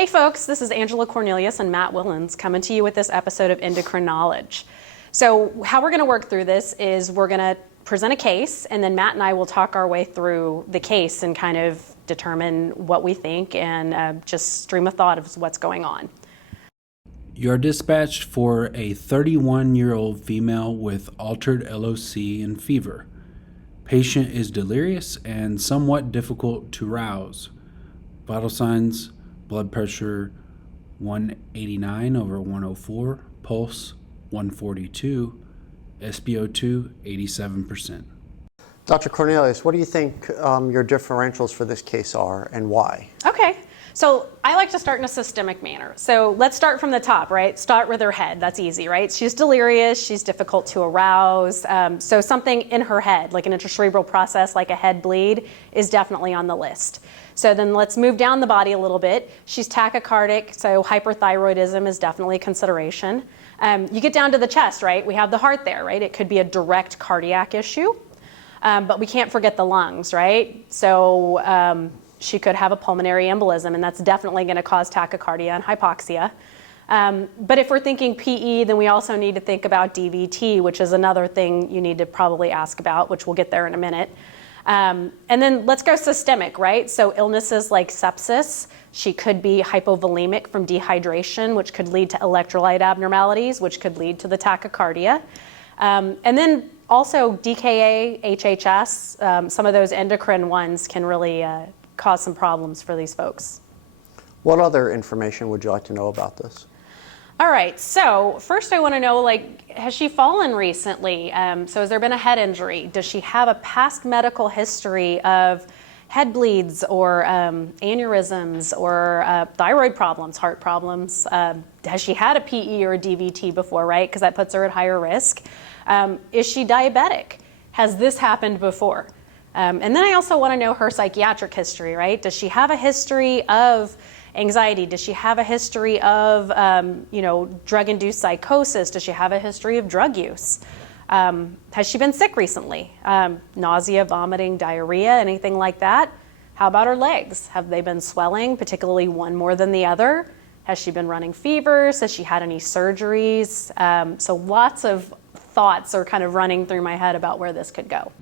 Hey folks, this is Angela Cornelius and Matt Willens coming to you with this episode of Endocrine Knowledge. So how we're going to work through this is we're going to present a case, and then Matt and I will talk our way through the case and kind of determine what we think and just stream of thought of what's going on. You are dispatched for a 31-year-old female with altered LOC and fever. Patient is delirious and somewhat difficult to rouse. Vital signs: blood pressure 189/104, pulse 142, SpO2 87%. Dr. Cornelius, what do you think your differentials for this case are and why? Okay, so I like to start in a systemic manner. So let's start from the top, right? Start with her head. That's easy, right? She's delirious. She's difficult to arouse. So something in her head, like an intracerebral process, like a head bleed, is definitely on the list. So then let's move down the body a little bit. She's tachycardic, so hyperthyroidism is definitely a consideration. You get down to the chest, right? We have the heart there, right? It could be a direct cardiac issue, but we can't forget the lungs, right? So she could have a pulmonary embolism, and that's definitely going to cause tachycardia and hypoxia. But if we're thinking PE, then we also need to think about DVT, which is another thing you need to probably ask about, which we'll get there in a minute. And then let's go systemic, right? So illnesses like sepsis, she could be hypovolemic from dehydration, which could lead to electrolyte abnormalities, which could lead to the tachycardia. And then also DKA, HHS, some of those endocrine ones can really cause some problems for these folks. What other information would you like to know about this? All right, so first I want to know, has she fallen recently? So has there been a head injury? Does she have a past medical history of head bleeds or aneurysms or thyroid problems, heart problems? Has she had a PE or a DVT before, right? Because that puts her at higher risk. Is she diabetic? Has this happened before? And then I also want to know her psychiatric history, right? Does she have a history of anxiety? Does she have a history of, drug-induced psychosis? Does she have a history of drug use? Has she been sick recently? Nausea, vomiting, diarrhea, anything like that? How about her legs? Have they been swelling, particularly one more than the other? Has she been running fevers? Has she had any surgeries? So lots of thoughts are kind of running through my head about where this could go.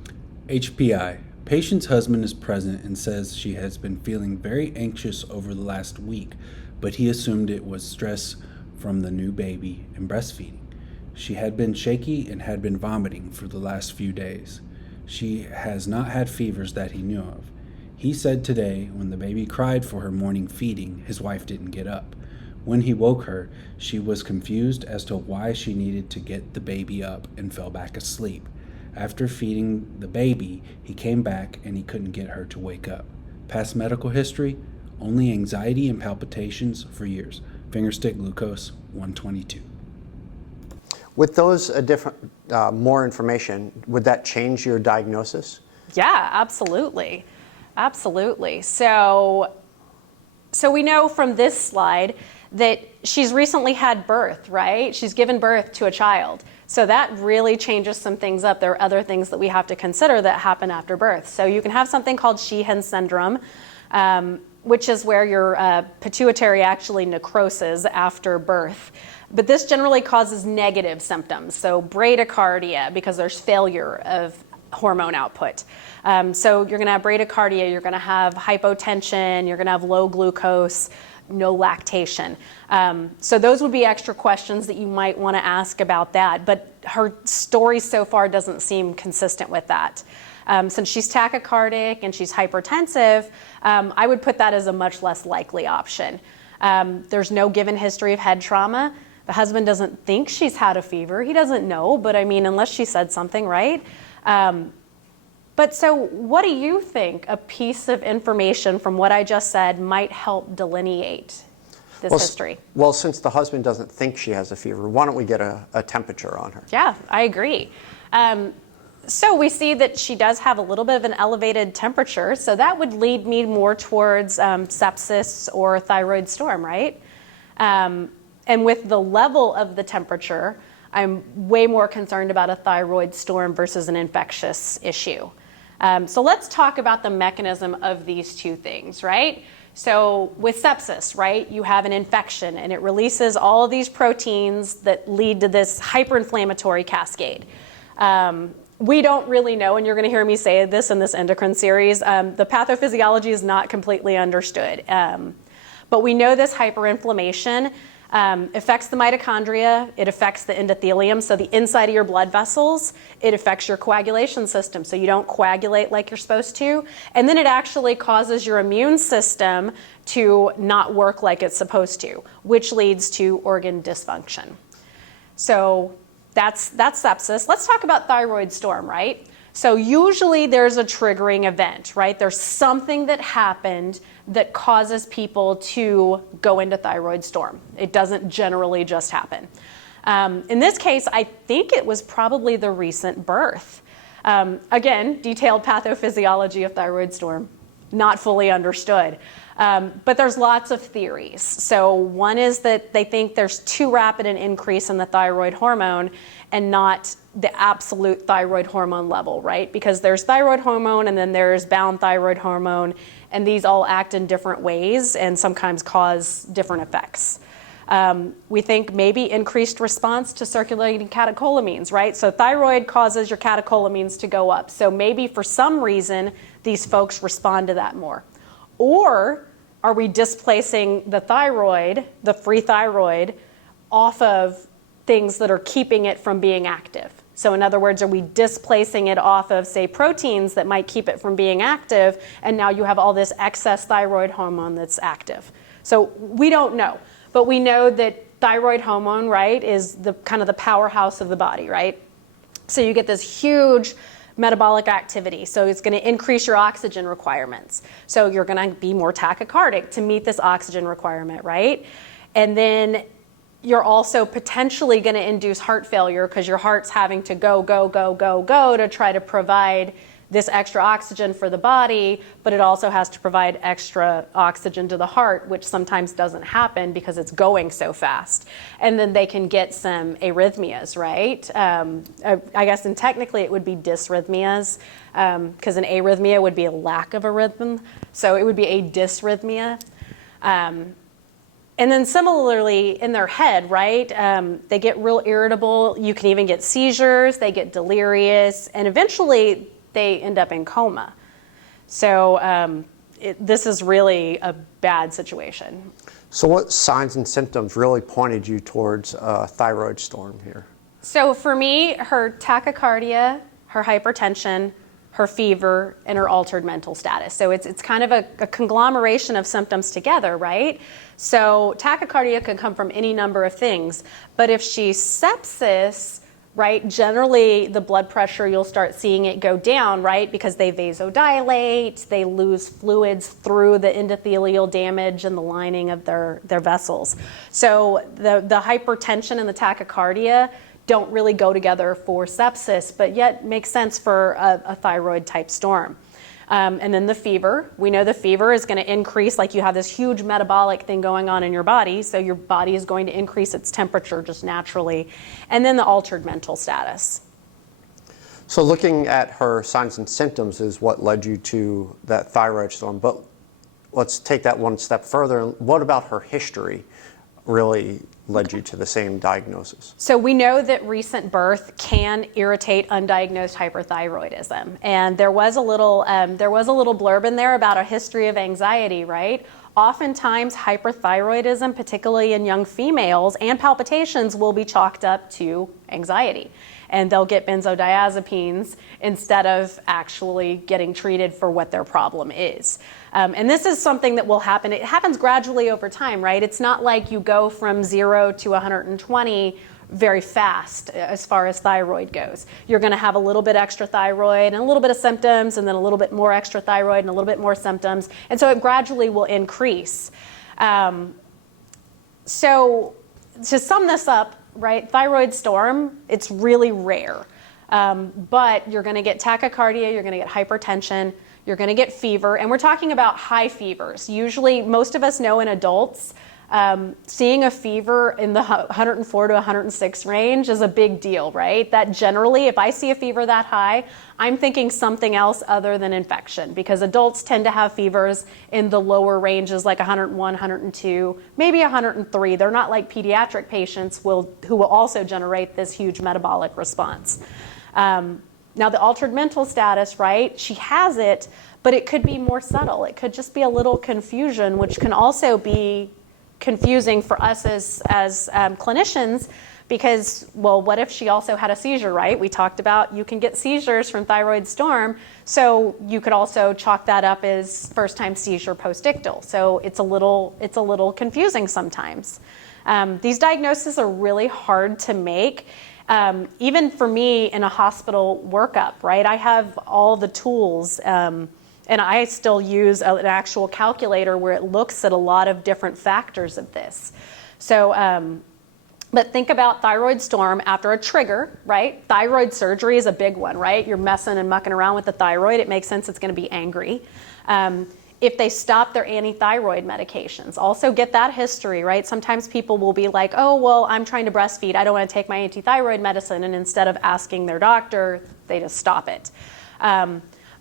HPI. Patient's husband is present and says she has been feeling very anxious over the last week, but he assumed it was stress from the new baby and breastfeeding. She had been shaky and had been vomiting for the last few days. She has not had fevers that he knew of. He said today when the baby cried for her morning feeding, his wife didn't get up. When he woke her, she was confused as to why she needed to get the baby up and fell back asleep. After feeding the baby, he came back and he couldn't get her to wake up. Past medical history: only anxiety and palpitations for years. Fingerstick glucose 122. With those more information, would that change your diagnosis? Yeah, absolutely. Absolutely. So we know from this slide that she's recently had birth, right? She's given birth to a child. So that really changes some things up. There are other things that we have to consider that happen after birth. So you can have something called Sheehan syndrome, which is where your pituitary actually necroses after birth. But this generally causes negative symptoms. So bradycardia, because there's failure of hormone output. So you're going to have bradycardia, you're going to have hypotension, you're going to have low glucose, no lactation. So those would be extra questions that you might want to ask about that. But her story so far doesn't seem consistent with that. Since she's tachycardic and she's hypertensive, I would put that as a much less likely option. There's no given history of head trauma. The husband doesn't think she's had a fever. He doesn't know, but I mean, unless she said something, right? But so what do you think a piece of information from what I just said might help delineate this history? Well, since the husband doesn't think she has a fever, why don't we get a temperature on her? Yeah, I agree. So we see that she does have a little bit of an elevated temperature, so that would lead me more towards sepsis or thyroid storm, right? And with the level of the temperature, I'm way more concerned about a thyroid storm versus an infectious issue. So let's talk about the mechanism of these two things, right? So with sepsis, right, you have an infection and it releases all of these proteins that lead to this hyperinflammatory cascade. We don't really know, and you're going to hear me say this in this endocrine series, the pathophysiology is not completely understood. But we know this hyperinflammation affects the mitochondria, it affects the endothelium, so the inside of your blood vessels, it affects your coagulation system, so you don't coagulate like you're supposed to, and then it actually causes your immune system to not work like it's supposed to, which leads to organ dysfunction. So that's sepsis. Let's talk about thyroid storm, right? So usually there's a triggering event, right? There's something that happened that causes people to go into thyroid storm. It doesn't generally just happen. In this case, I think it was probably the recent birth. Again, detailed pathophysiology of thyroid storm, not fully understood. But there's lots of theories. So one is that they think there's too rapid an increase in the thyroid hormone and not the absolute thyroid hormone level, right? Because there's thyroid hormone and then there's bound thyroid hormone, and these all act in different ways and sometimes cause different effects. We think maybe increased response to circulating catecholamines, right? So thyroid causes your catecholamines to go up. So maybe for some reason, these folks respond to that more. Or are we displacing the thyroid, the free thyroid, off of things that are keeping it from being active? So in other words, are we displacing it off of, say, proteins that might keep it from being active, and now you have all this excess thyroid hormone that's active? So we don't know, but we know that thyroid hormone, right, is the kind of the powerhouse of the body, right? So you get this huge metabolic activity. So it's going to increase your oxygen requirements. So you're going to be more tachycardic to meet this oxygen requirement, right? And then you're also potentially going to induce heart failure because your heart's having to go to try to provide this extra oxygen for the body, but it also has to provide extra oxygen to the heart, which sometimes doesn't happen because it's going so fast. And then they can get some arrhythmias, right? I guess, and technically it would be dysrhythmias, because an arrhythmia would be a lack of a rhythm. So it would be a dysrhythmia. And then similarly in their head, right, they get real irritable. You can even get seizures, they get delirious, and eventually they end up in coma. So this is really a bad situation. So what signs and symptoms really pointed you towards thyroid storm here? So for me, her tachycardia, her hypertension, her fever, and her altered mental status. So it's kind of a conglomeration of symptoms together, right? So tachycardia can come from any number of things, but if she's sepsis, right, generally the blood pressure, you'll start seeing it go down, right, because they vasodilate, they lose fluids through the endothelial damage and the lining of their vessels. So the hypertension and the tachycardia don't really go together for sepsis, but yet makes sense for a thyroid type storm. And then the fever, we know the fever is going to increase, like you have this huge metabolic thing going on in your body, so your body is going to increase its temperature just naturally. And then the altered mental status. So looking at her signs and symptoms is what led you to that thyroid storm, but let's take that one step further. What about her history really led you to the same diagnosis? So we know that recent birth can irritate undiagnosed hyperthyroidism, and there was a little blurb in there about a history of anxiety, right? Oftentimes hyperthyroidism, particularly in young females, and palpitations will be chalked up to anxiety, and they'll get benzodiazepines instead of actually getting treated for what their problem is. And this is something that will happen. It happens gradually over time, right? It's not like you go from 0 to 120 very fast as far as thyroid goes. You're going to have a little bit extra thyroid and a little bit of symptoms, and then a little bit more extra thyroid and a little bit more symptoms. And so it gradually will increase. So to sum this up, right, thyroid storm, it's really rare. But you're going to get tachycardia, you're going to get hypertension, you're going to get fever, and we're talking about high fevers. Usually, most of us know in adults, Seeing a fever in the 104 to 106 range is a big deal, right? That generally, if I see a fever that high, I'm thinking something else other than infection, because adults tend to have fevers in the lower ranges, like 101, 102, maybe 103. They're not like pediatric patients who will also generate this huge metabolic response. Now, the altered mental status, right? She has it, but it could be more subtle. It could just be a little confusion, which can also be confusing for us as clinicians, because, well, what if she also had a seizure, right? We talked about you can get seizures from thyroid storm, so you could also chalk that up as first-time seizure post-ictal. So it's a little confusing sometimes. These diagnoses are really hard to make. Even for me in a hospital workup, right? I have all the tools, and I still use an actual calculator where it looks at a lot of different factors of this. So, but think about thyroid storm after a trigger, right? Thyroid surgery is a big one, right? You're messing and mucking around with the thyroid. It makes sense it's going to be angry. If they stop their antithyroid medications, also get that history, right? Sometimes people will be like, oh, well, I'm trying to breastfeed. I don't want to take my antithyroid medicine. And instead of asking their doctor, they just stop it.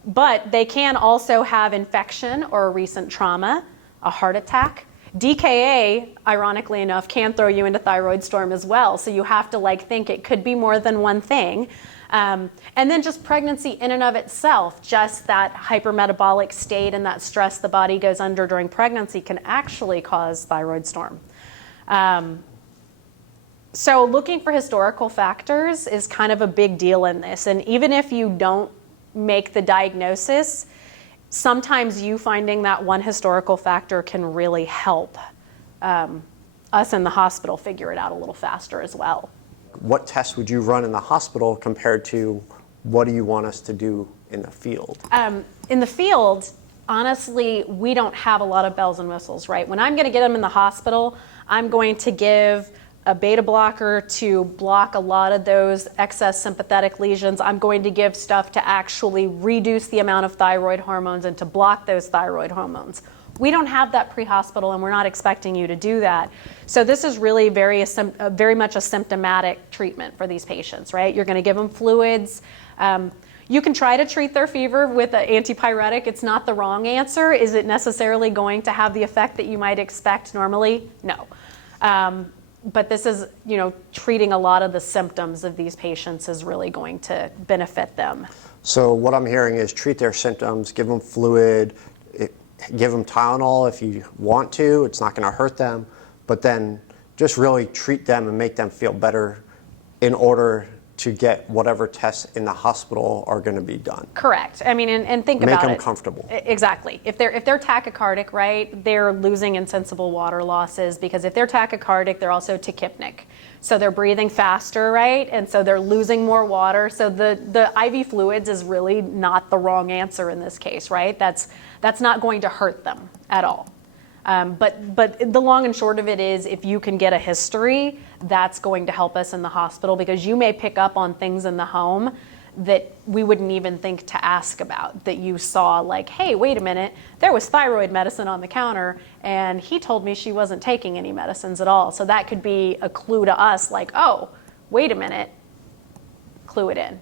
But they can also have infection or a recent trauma, a heart attack. DKA, ironically enough, can throw you into thyroid storm as well. So you have to think it could be more than one thing. And then just pregnancy in and of itself, just that hypermetabolic state and that stress the body goes under during pregnancy can actually cause thyroid storm. So looking for historical factors is kind of a big deal in this. And even if you don't make the diagnosis, sometimes you finding that one historical factor can really help us in the hospital figure it out a little faster as well. What tests would you run in the hospital compared to what do you want us to do in the field? In the field, honestly, we don't have a lot of bells and whistles, right? When I'm going to get them in the hospital, I'm going to give a beta blocker to block a lot of those excess sympathetic lesions. I'm going to give stuff to actually reduce the amount of thyroid hormones and to block those thyroid hormones. We don't have that pre-hospital, and we're not expecting you to do that. So this is really very much a symptomatic treatment for these patients, right? You're going to give them fluids. You can try to treat their fever with an antipyretic. It's not the wrong answer. Is it necessarily going to have the effect that you might expect normally? No. But this is, treating a lot of the symptoms of these patients is really going to benefit them. So what I'm hearing is treat their symptoms, give them fluid, give them Tylenol if you want to. It's not going to hurt them. But then just really treat them and make them feel better in order to get whatever tests in the hospital are going to be done. Correct. I mean, and think about it. Make them comfortable. Exactly. If they're tachycardic, right, they're losing insensible water losses, because if they're tachycardic, they're also tachypnic. So they're breathing faster, right? And so they're losing more water. So the IV fluids is really not the wrong answer in this case, right? That's not going to hurt them at all. But the long and short of it is, if you can get a history, that's going to help us in the hospital, because you may pick up on things in the home that we wouldn't even think to ask about, that you saw like, hey, wait a minute, there was thyroid medicine on the counter and he told me she wasn't taking any medicines at all. So that could be a clue to us, like, oh, wait a minute, clue it in.